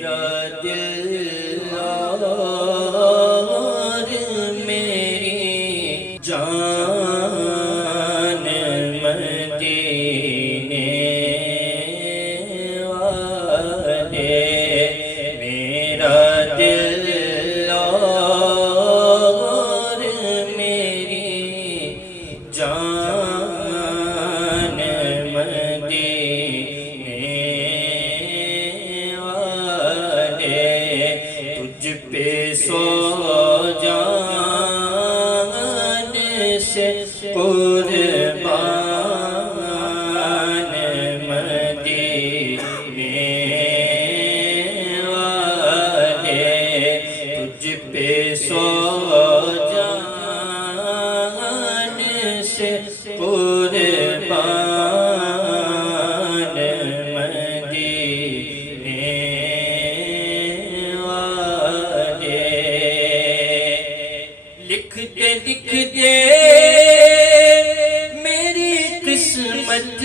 میرا دل اور میری جان مدینے والے، میرا دل اور میری جان مدینے والے، تجھ پہ سو جان سے قربان مدینے والے، تجھ پہ سو جان سے قربان مدینے والے۔ لکھتے لکھتے میری قسمت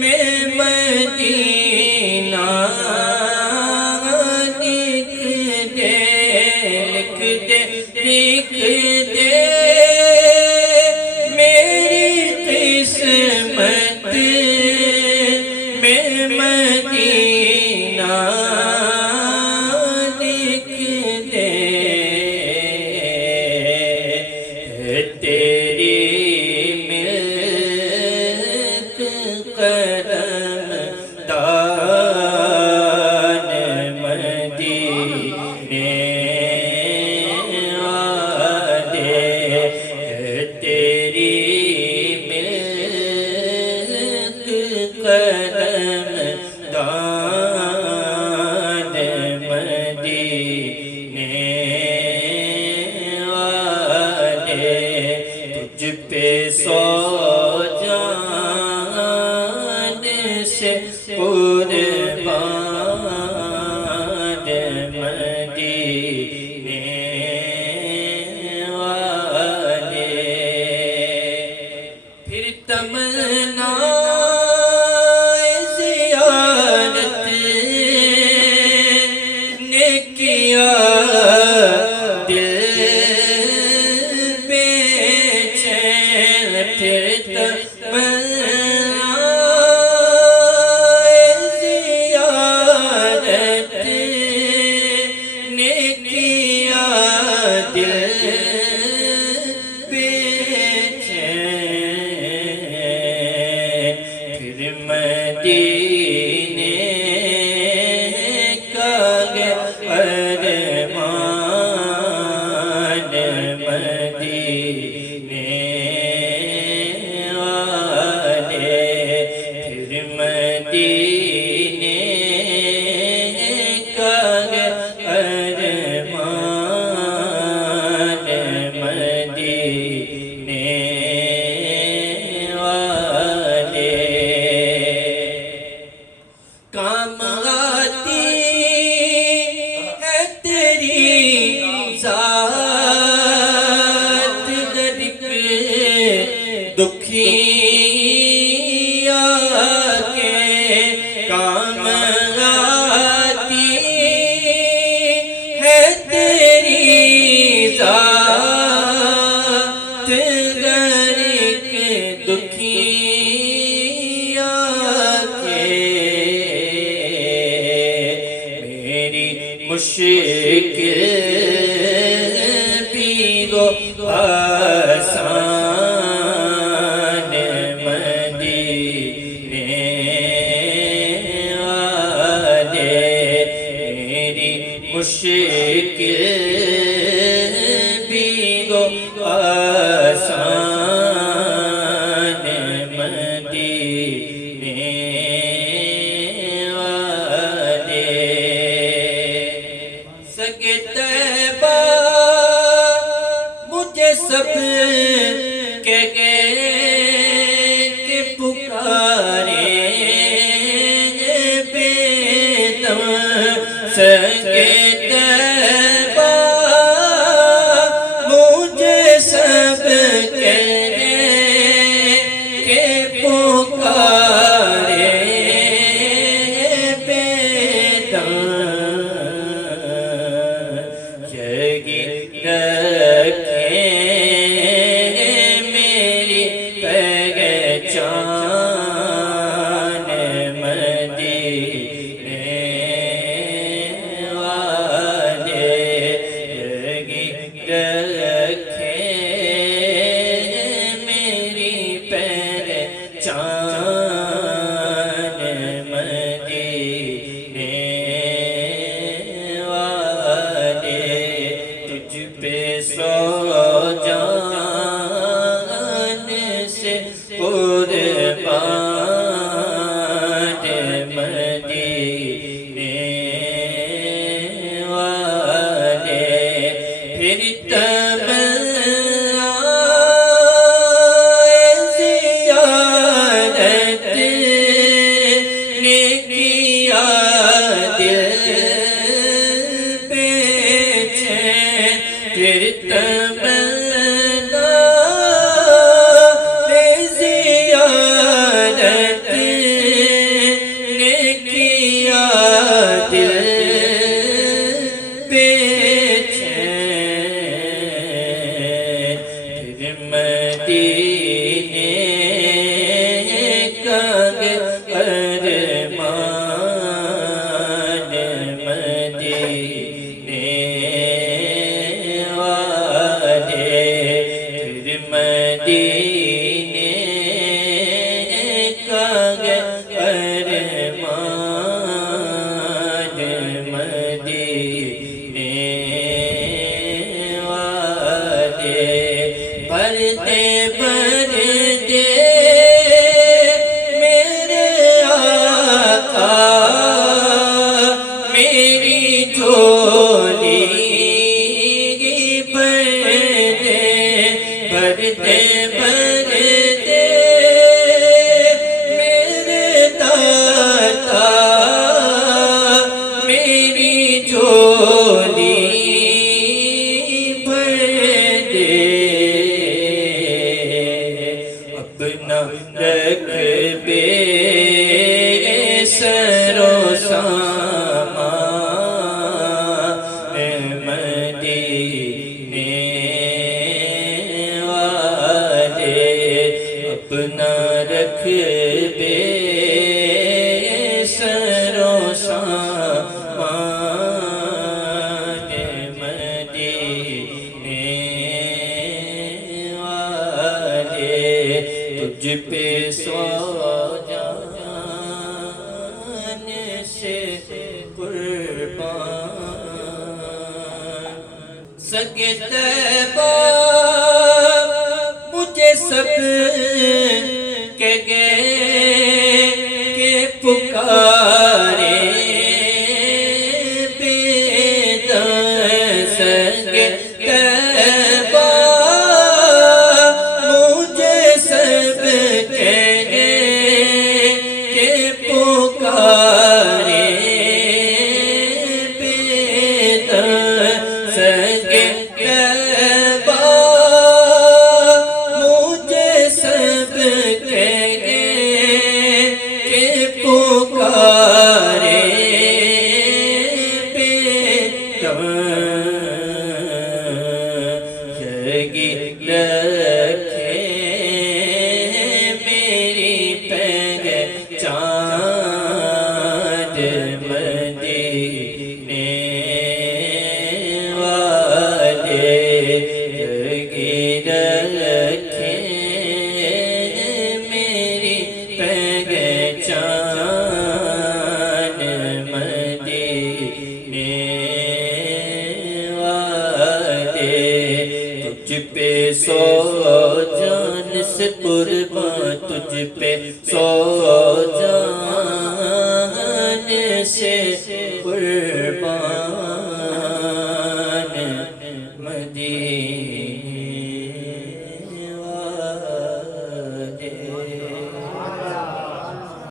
میں مدینہ لکھ دے، لکھتے لکھتے میری قسمت میں مدینہ لکھ دے، تیری ملک قدم دان مدینے والے، تیری ملک قدم دان مدینے والے، تجھ پہ سو جان سے قربان مدینے والے۔ پھر تمنا زیارت نے کیا دل بے چین، پھر تمنا زیارت نے کیا دل بے چین، پھر مدینے کا ارمان مدینے والے، پھر مدینے کا ارمان مدینے والے، کام آتی ہے تیری ذات غریب دکھیا کے، کام آتی ہے تیری ذات غریب دکھیا کے، میری مشکل بھی گو آسان مدینے والے، میری مشکل بھی گو آسان مدینے والے، سگے طیبہ مجھے سب کہے کہ پکارے بے دم، سگے طیبہ مجھے سب کہے کہ پکارے بے سگے طیبہ مجھے سب کے پکارے بیدہ سگے طیبہ مجھے سب کے پکارے بیدہ سگے سو جان سے قربان تجھ پہ سو